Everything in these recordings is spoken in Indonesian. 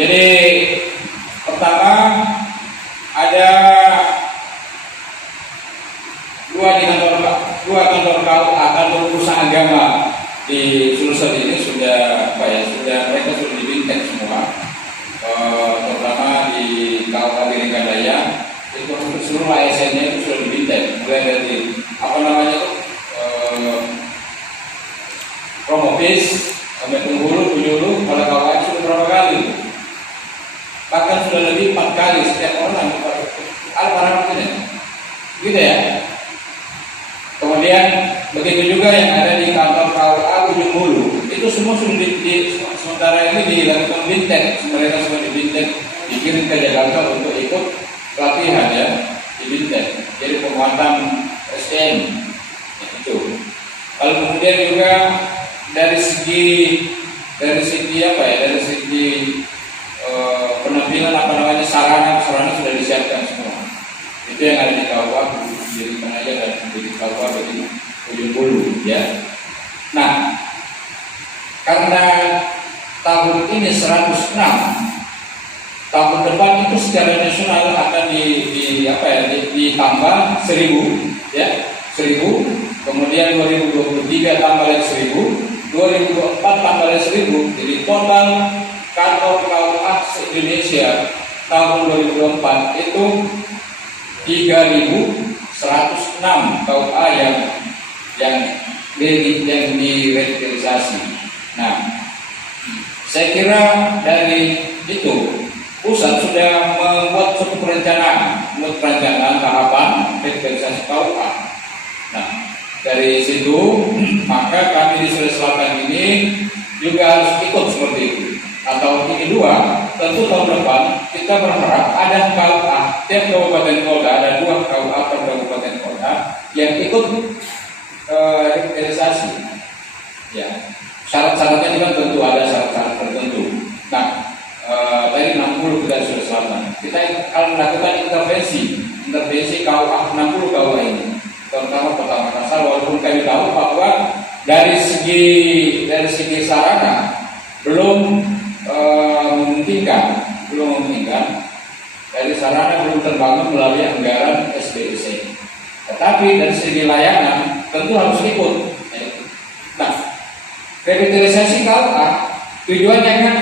Jadi pertama ada dua kantor KUA, kantor urusan agama di Sulsel ini sudah mereka sudah dibintek semua. Terutama di KUA Biringkadaya itu seluruh ASN-nya itu sudah dibintek, mulai dari Promopis sampai Penghulu, Penyuluh, pada KUA sudah berapa kali? Bahkan sudah lebih 4 kali setiap orang parameternya, gitu ya. Kemudian begitu juga yang ada di kantor KUA Ujung Hulu, itu semua sudah sementara ini dilakukan bintek, mereka semua dibintek, dikirim ke Jakarta untuk ikut pelatihan ya, dibintek. Jadi penguatan SDM itu. Lalu kemudian juga dari segi penampilan sarana sudah disiapkan semua. Itu yang ada di KUA Biringkadaya aja dan di KUA Ujung Hulu ya. Nah, karena tahun ini 106, tahun depan itu secara nasional akan ditambah 1000 ya, 1000. Kemudian 2023 tambah lagi 1000, 2024 tambah lagi 1000. Jadi total kantor KUA se-Indonesia tahun 2024 itu 3.106 KUA yang direvitalisasi. Nah, saya kira dari itu pusat sudah membuat suatu perencanaan tahapan revitalisasi KUA. Nah, dari situ maka kami di Sulawesi Selatan ini juga harus ikut seperti itu. Atau ini dua, tentu tahun depan kita berharap ada KUA, tiap kabupaten kota ada 2 KUA per kabupaten kota yang ikut revitalisasi. Ya, syarat-syaratnya juga tentu ada syarat-syarat tertentu. Nah, tadi 60 kita di Sulawesi Selatan, kita akan melakukan intervensi KUA 60 KUA ini, terutama Kota Makassar. Walaupun kami tahu bahwa dari segi sarana belum memungkinkan, dari sarana belum terbangun melalui anggaran SBUC. Tetapi dari segi layanan tentu harus ikut. Nah, revitalisasi KUA tujuannya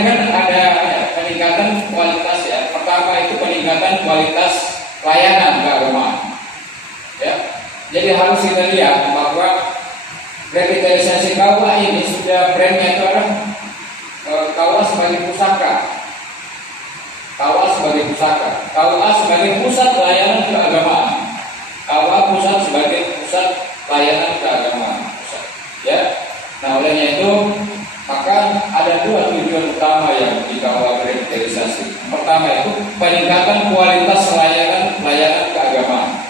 kan ada peningkatan kualitas ya. Pertama itu peningkatan kualitas layanan keagamaan. Ya, jadi harus kita lihat bahwa revitalisasi KUA ini sudah brandnya itu adalah KUA sebagai pusaka, KUA sebagai pusat layanan keagamaan, KUA pusat sebagai pusat layanan keagamaan. Ya, nah olehnya itu maka ada 2 tujuan utama yang di KUA revitalisasi. Pertama itu peningkatan kualitas layanan keagamaan.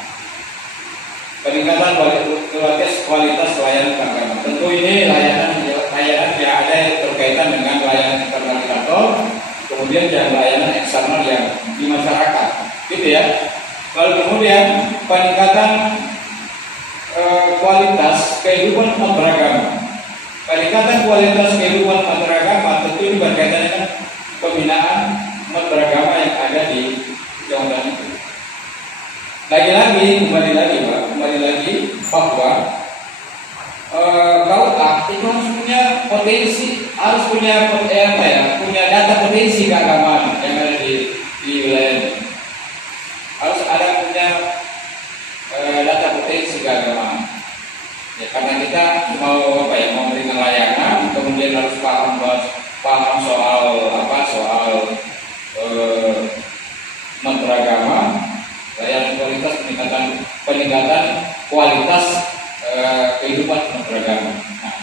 Peningkatan kualitas layanan keagamaan. Tentu ini layanan yang ada yang berkaitan dengan layanan internal di kantor, kemudian dan layanan eksternal yang di masyarakat, gitu ya. Lalu kemudian peningkatan kualitas kehidupan umat beragama. Peningkatan kualitas kehidupan umat beragama tentu ini berkaitan dengan pembinaan umat beragama yang ada di kecamatan itu. Kembali lagi bahwa KUA itu harus punya potensi, punya data potensi keagamaan yang ada di wilayah ini. Harus ada punya data potensi keagamaan. Ya, karena kita mau memberikan layanan, kemudian harus paham soal umat beragama, layanan kualitas, peningkatan kualitas kehidupan umat beragama. Nah,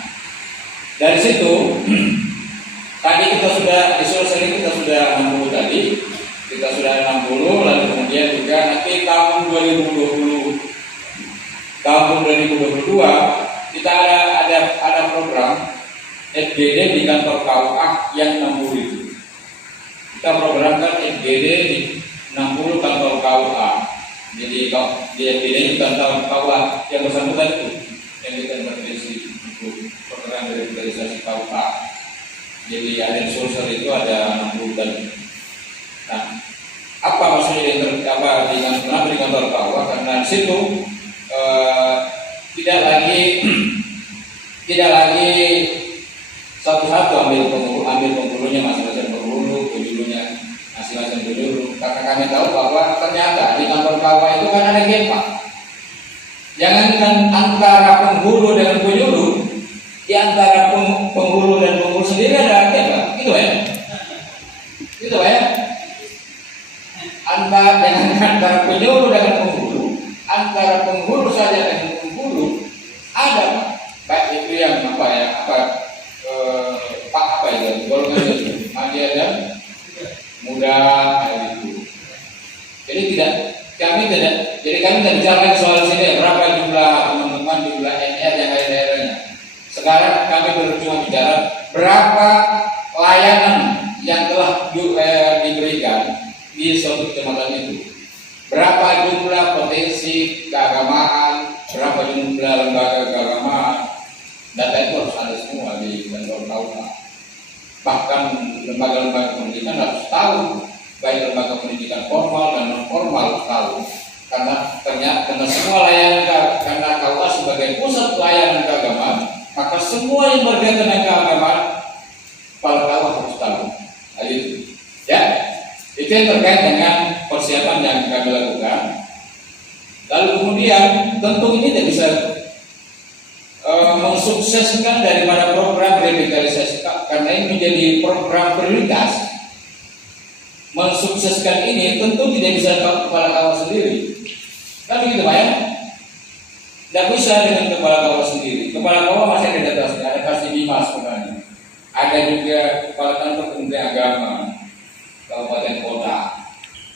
dari situ tadi kita sudah di Sulsel kita sudah 60 tadi, lalu kemudian juga nanti tahun 2022 kita ada program FGD di kantor KUA yang 60 itu. Kita programkan FGD di 60 kantor KUA. Jadi di FGD di kantor KUA yang bersangkutan itu yang kita intervensi untuk program revitalisasi KUA. Jadi ada Sulsel itu ada 60 dan. Nah, apa maksudnya kenapa di kantor KUA? Karena di situ tidak lagi satu-satu ambil penghulunya masing-masing penghulu, penjulunya masing-masing penjulu. Karena kami tahu bahwa ternyata di kantor KUA itu kan ada gempa. Jangankan antara penghulu dengan penjulu, di antara penghulu dan penghulu sendiri ada gempa, gitu ya? Gitu ya? Antara penjulu dengan penghulu, antara penghulu saja dengan penghulu ada, baik itu yang golongan itu Madya dan muda itu. Jadi kami tidak bicara lagi soal sini berapa jumlah teman-teman, jumlah NR yang lain-lainnya. Sekarang kami cuma bicara berapa layanan yang telah diberikan di suatu kecamatan itu. Berapa jumlah potensi keagamaan, berapa jumlah lembaga keagamaan. Data itu harus ada semua di kantor KUA. Bahkan lembaga-lembaga pendidikan harus tahu, baik lembaga pendidikan formal dan non formal tahu. Karena semua layanan, karena KUA sebagai pusat layanan keagamaan, maka semua yang berkaitan dengan keagamaan kepala KUA harus tahu. Nah, itu ya, itu yang terkait dengan persiapan yang kami lakukan. Lalu kemudian tentu ini tidak bisa mensukseskan daripada program revitalisasi karena ini menjadi program prioritas. Mensukseskan ini tentu tidak bisa kepala KUA sendiri. Kan begitu Pak ya? Tidak bisa dengan kepala KUA sendiri. Kepala KUA masih ada di atasnya, ada Kasih Dimas sebenarnya. Ada juga kepala kantor Kementerian Agama, kabupaten kota.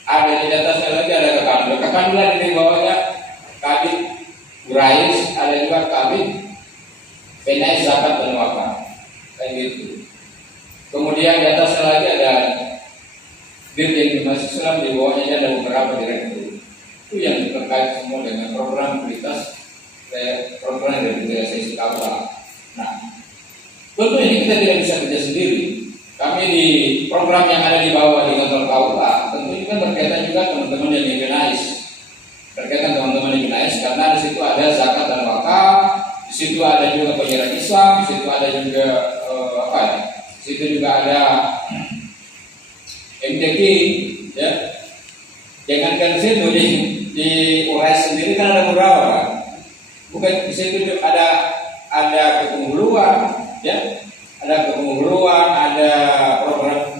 Ada di atasnya lagi ada Kakandul. Kakandul ada di bawahnya Kabid Urais, ada juga Kabid Penai Zakat dan Wakaf, kayak gitu. Kemudian di atasnya lagi ada Dirjen Dinas Islam, di bawahnya ada beberapa direktur. Itu yang terkait semua dengan program prioritas program revitalisasi KUA. Nah, tentu ini kita tidak bisa kerja sendiri. Kami di program yang ada di bawah di kantor KUA, tentu ini kan berkaitan juga teman-teman yang BNAIS. Berkaitan teman-teman di BNAIS karena di situ ada zakat dan wakaf. Di situ ada juga penyiaran Islam, di situ ada juga di situ juga ada MTQ, ya. Jangankan di situ di Urais sendiri kan ada beberapa, kan? Bukan di situ ada kepenghuluan, ya. Ada kepenghuluan, ada program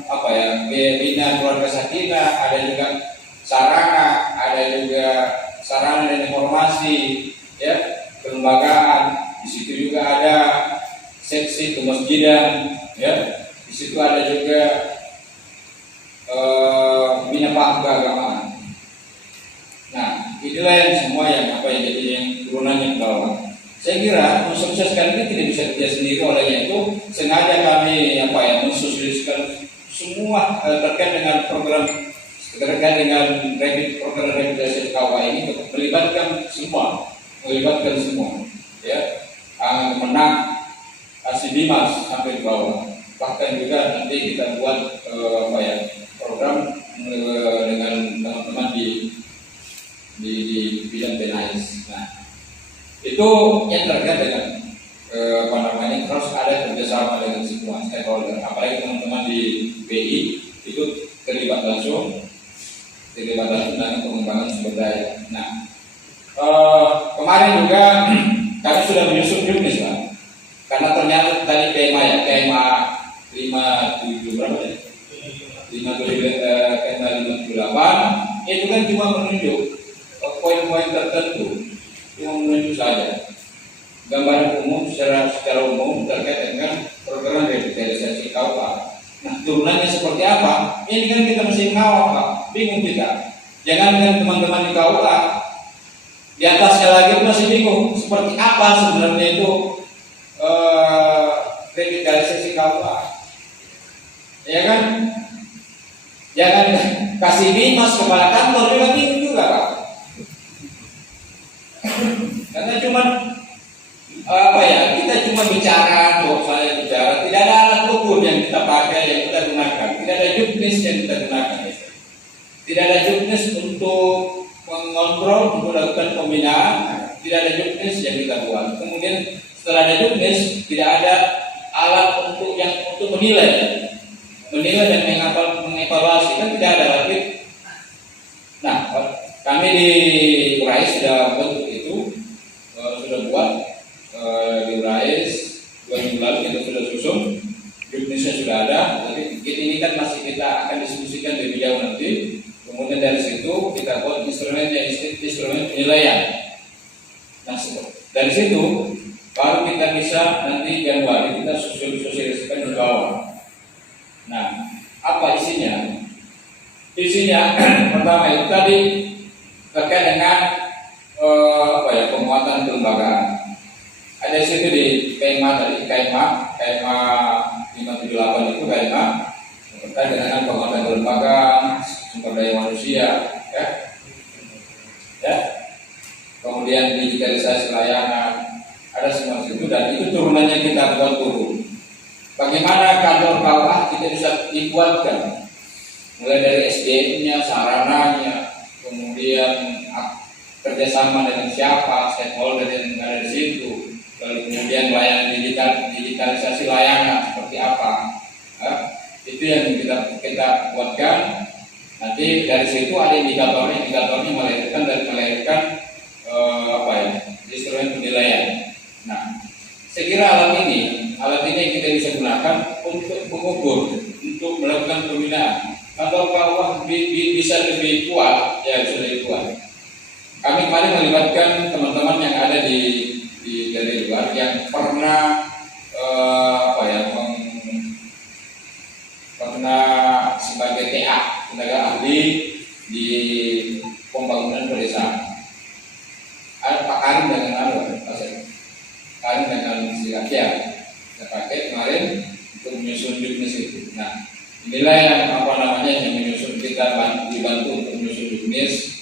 bina keluarga sakinah, ada juga sarana, ada juga sarana dan informasi, ya. Kelembagaan, di situ juga ada seksi kemasjidan, ya. Di situ ada juga bina paham keagamaan. Nah, inilah yang semua yang jadi yang turunannya ke bawah. Saya kira mensukseskan ini tidak bisa kerja sendiri, olehnya itu sengaja kami mensosialisasikan semua terkait dengan program revitalisasi KUA ini, melibatkan semua, ya, menang Kasih Dimas sampai ke bawah. Bahkan juga nanti kita buat program dengan teman-teman di bidang BNAIS. Nah, itu yang terkait dengan harus ada kerjasama dengan semua stakeholder, apalagi teman-teman di BI itu terlibat langsung dengan pengembangan sumber daya. Nah, kemarin juga kami sudah menyusun juknis, Pak. Karena ternyata tadi KMA 57 berapa ya? 58 itu kan cuma menunjuk poin-poin tertentu, cuma menunjuk saja gambaran umum secara umum terkait dengan program revitalisasi KUA. Nah, turunannya seperti apa? Ini kan kita mesti ngawal, Pak. Bingung kita. Jangankan teman-teman di KUA, di atasnya lagi masih bingung seperti apa sebenarnya itu revitalisasi KUA. Ya kan? Jangan Kasih Dimas kepala kantor juga bingung juga, Pak. Karena kita cuma bicara, saya bicara, tidak ada alat ukur yang kita juknis yang kita gunakan. Tidak ada juknis untuk mengontrol, untuk melakukan pembinaan, tidak ada juknis yang kita buat. Kemudian setelah ada juknis, tidak ada alat untuk menilai dan mengevaluasi, kan tidak ada lagi. Nah, kami di URAIS sudah bentuk itu, sudah buat di URAIS 2 minggu lalu kita sudah susun, juknisnya sudah ada. Tapi ini kan masih kita akan diskusikan lebih jauh nanti. Kemudian dari situ kita buat instrumen penilaian. Nah, dari situ baru kita bisa nanti Januari kita sosialisasikan di bawah. Nah, apa isinya? Isinya pertama itu tadi terkait dengan penguatan kelembagaan. Ada di situ di KMA tadi, KMA 578 itu KMA terkait dengan penguatan kelembagaan, sumber daya manusia, ya. Kemudian digitalisasi layanan, ada semua itu, dan itu turunannya kita buat turun. Bagaimana kantor KUA kita bisa dikuatkan, mulai dari SDM-nya, sarananya, kemudian kerjasama dengan siapa, stakeholder yang ada di situ, lalu kemudian layanan digitalisasi layanan seperti apa, itu yang kita buatkan. Nanti dari situ ada indikatornya melahirkan instrumen penilaian. Nah, saya kira alat ini yang kita bisa gunakan untuk mengukur, untuk melakukan pembinaan. Kalau bisa lebih kuat, ya bisa lebih kuat. Kami kemarin melibatkan teman-teman yang ada dari luar yang pernah pernah sebagai TA, tenaga ahli di pembangunan pedesaan. Ada Pak Karim dengan si Akia. Saya pakai kemarin untuk menyusun juknis itu. Nah, inilah yang menyusun, kita dibantu untuk menyusun juknis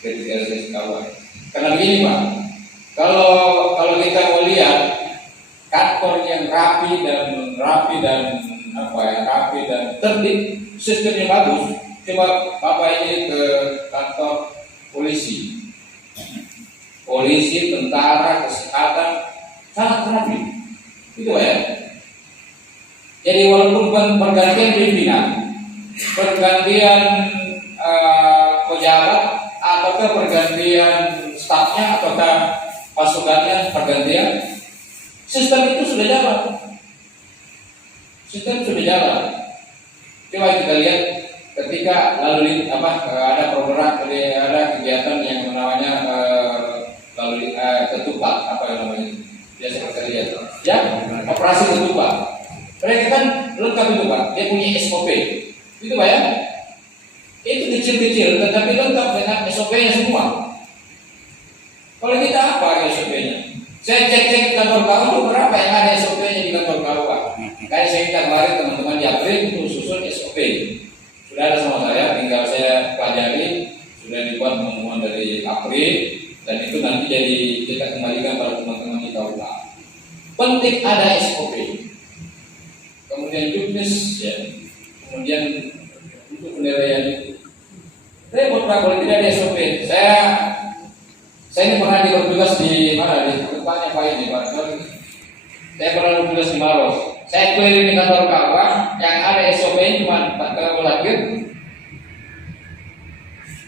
kritisasi kawan. Karena begini Pak, kalau kita mau lihat kantor yang rapi dan tertib, sistemnya bagus. Coba Bapak ini ke kantor polisi, tentara, kesehatan, sangat rapi. Itu ya. Jadi walaupun pergantian pimpinan, pergantian pejabat, ataukah pergantian stafnya, ataukah pasukannya pergantian, sistem itu sudah jalan. Coba kita lihat ketika ada program, ada kegiatan yang namanya ketupat, biasa kita lihat, ya, operasi ketupat. Mereka kan lengkap itu Pak, dia punya SOP, itu Pak ya. Itu kecil-kecil, tetapi lengkap dengan SOP-nya semua. Kalau kita apa SOP-nya? Saya cek kantor KUA berapa yang ada SOP-nya di kantor KUA. Kayak saya kemarin teman-teman di April itu susun SOP. Sudah ada sama saya, tinggal saya pelajari. Sudah dibuat teman-teman dari April, dan itu nanti jadi kita kembalikan pada teman-teman di KUA. Penting ada SOP. Kemudian juknis, ya. Kemudian untuk penilaian itu. Repot Pak kalau tidak ada SOP. Saya ini pernah bertugas di mana, di tempatnya Pak ini Pak. Saya pernah bertugas di Maros. Saya keliling di kantor KUA yang ada SOP cuma 4 kali lahir.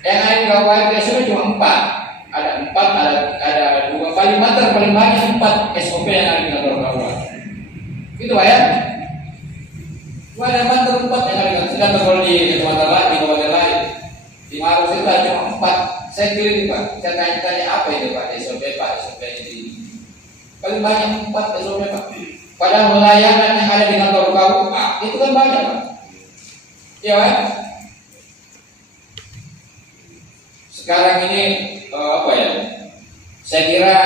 Yang ada di KUA itu SOP cuma 4. Ada 4, ada 2 paling banyak 4 SOP yang ada di kantor KUA. Itu Pak ya. Cuma ada 4 yang ada di kantor di kabupaten lain. Di Maros itu ada cuma 4. Saya keliling Pak, saya tanya-tanya apa itu Pak SOP ini. Paling banyak 4 SOP Pak. Padahal layanan yang ada di kantor KUA itu kan banyak Pak. Iya Pak. Sekarang ini saya kira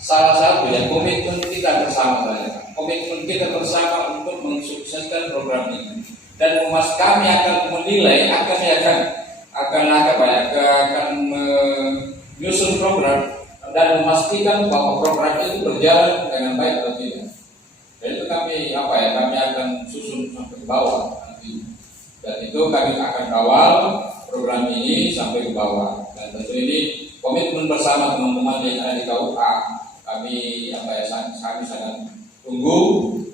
salah satu ya komitmen kita bersama Pak. Komitmen kita bersama untuk mensukseskan program ini. Dan kami akan menilai, akan menyusun program dan memastikan bahwa program itu berjalan dengan baik atau tidak. Dan itu kami akan susun sampai ke bawah nanti. Dan itu kami akan kawal program ini sampai ke bawah. Dan tentu ini komitmen bersama teman-teman yang ada di KUA. Kami kami sangat tunggu,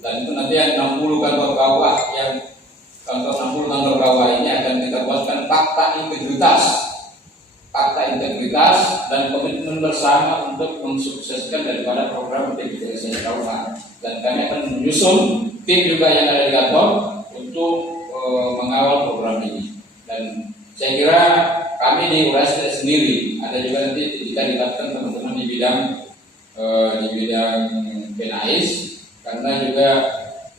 dan itu nanti yang 60 kantor KUA yang kantor 60 kantor KUA ini akan kita buatkan fakta integritas dan komitmen bersama untuk mensukseskan daripada program digitalisasi KUA. Dan kami akan menyusun tim juga yang ada di kantor untuk mengawal program ini. Dan saya kira kami di URAS tidak sendiri, ada juga nanti jika dilakukan teman-teman di bidang PNAIS, karena juga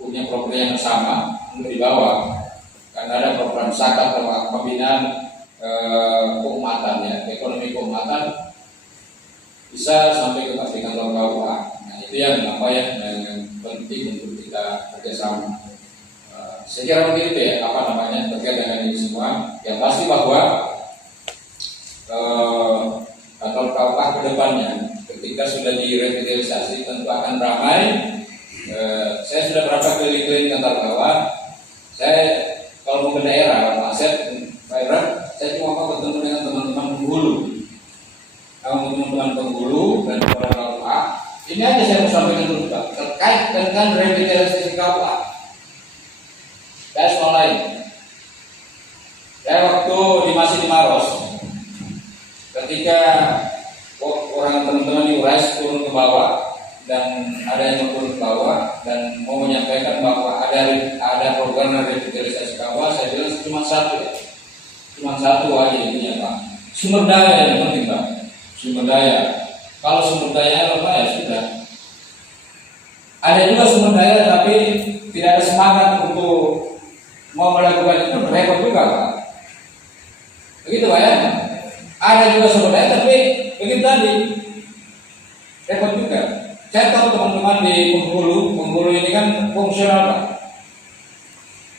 punya program yang sama untuk dibawa, karena ada program zakat atau pembinaan keumatan, ya, ekonomi keumatan, bisa sampai ke kantor KUA. Nah, itu yang yang penting untuk kita kerjasama. Saya kira begitu ya, terkait dengan ini semua. Yang pasti bahwa kantor KUA ke depannya ketika sudah direvitalisasi tentu akan ramai. Saya sudah berapa keliling kantor KUA. Saya kalau mau ke daerah, Pak Asep, Pak Ibrahim, saya cuma mau bertemu dengan teman-teman penghulu. Kalau teman-teman penghulu dan orang KUA, ini aja saya mau sampaikan dulu Pak, terkait dengan revitalisasi KUA. Dan soal lain. Saya waktu masih di Maros, ketika orang teman-teman di URAS turun ke bawah, dan ada yang turun ke bawah dan mau menyampaikan bahwa ada program revitalisasi KUA, saya bilang cuma satu aja intinya Pak. Sumber daya yang penting Pak. Sumber daya. Kalau sumber daya lemah ya sudah. Ada juga sumber daya tapi tidak ada semangat untuk mau melakukan itu, repot juga Pak. Begitu Pak ya. Ada juga sumber daya tapi begitu tadi, repot juga. Saya tahu teman-teman di penghulu ini kan fungsional Pak.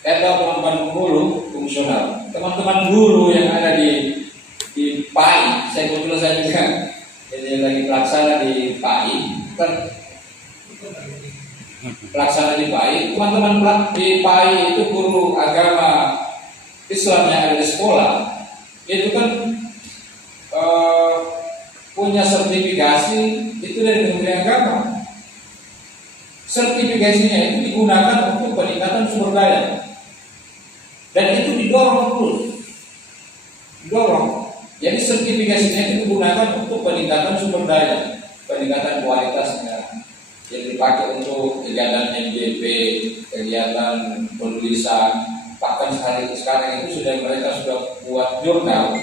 Saya tahu teman-teman penghulu fungsional. Teman-teman hulu yang ada di PAI, saya juga ini lagi pelaksana di PAI, kan pelaksana di PAI. Teman-teman di PAI itu guru agama Islam yang ada di sekolah, itu kan punya sertifikasi itu dari Kementerian Agama. Sertifikasinya itu digunakan untuk peningkatan sumber daya, dan itu didorong terus. Jadi sertifikasinya itu digunakan untuk peningkatan sumber daya, peningkatan kualitasnya, yang dipakai untuk kegiatan MJP, kegiatan penulisan, bahkan sekarang itu mereka sudah buat jurnal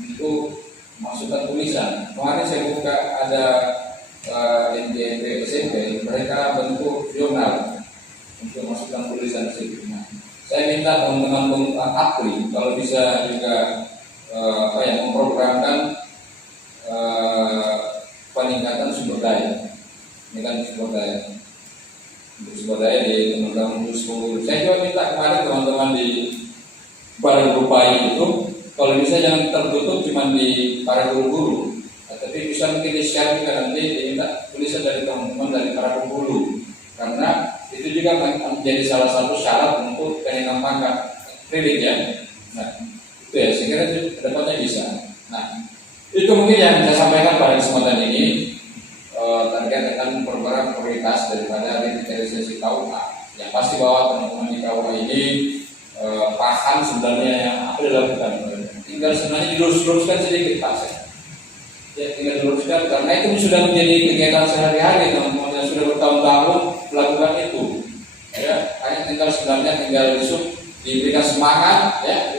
untuk masukkan tulisan. Kemarin saya buka ada MJP SMP, mereka bentuk jurnal untuk masukkan tulisan situ. Saya minta teman-teman ahli kalau bisa juga memprogramkan peningkatan sumber daya. Ini kan sumber daya di teman-teman penghulu. Saya juga minta kemarin teman-teman di para Rupai itu kalau bisa jangan tertutup cuma di para guru-guru, tapi bisa mungkin di-share juga nanti diminta tulisan dari teman-teman dari para penghulu, karena itu juga menjadi salah satu syarat untuk kenaikan pangkat kredit ya. Nah, itu ya, saya kira itu kedepannya bisa. Nah, itu mungkin yang saya sampaikan pada kesempatan ini terkait dengan program prioritas daripada revitalisasi KUA. Yang pasti bahwa teman-teman di KUA ini paham sebenarnya yang apa dilakukan. Tinggal sebenarnya dilurus-luruskan sedikit Pak. Ya, tinggal diluruskan karena itu sudah menjadi kegiatan sehari-hari teman-teman yang sudah bertahun-tahun melakukan itu. Ya, hanya tinggal diberikan semangat, ya,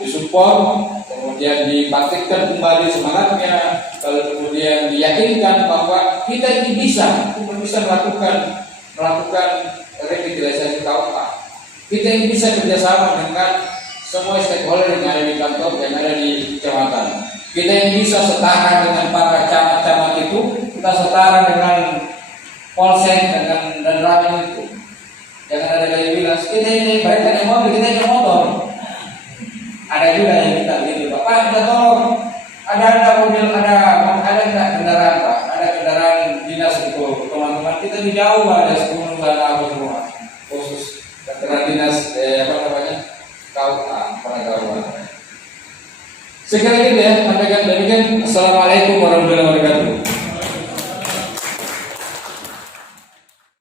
disupport, kemudian dipaktikan kembali semangatnya, lalu kemudian diyakinkan bahwa kita ini bisa melakukan revitalisasi KUA. Kita ini bisa kerjasama dengan semua stakeholder yang ada di kantor, yang ada di kecamatan. Kita ini bisa setara dengan para camat-camat itu, kita setara dengan polsek dan rakyat itu. Jangan ada yang bilang, kita ini mereka yang mobil, kita yang motor. Ada juga yang minta gitu, Bapak minta tolong. Ada mobil, ada kendaraan Pak, ada kendaraan dinas untuk teman-teman kita di jauh ada pengurusan apa semua khusus keterangan dinas KUA peragama. Sekali lagi ya, sampaikan demikian. Assalamualaikum warahmatullahi wabarakatuh.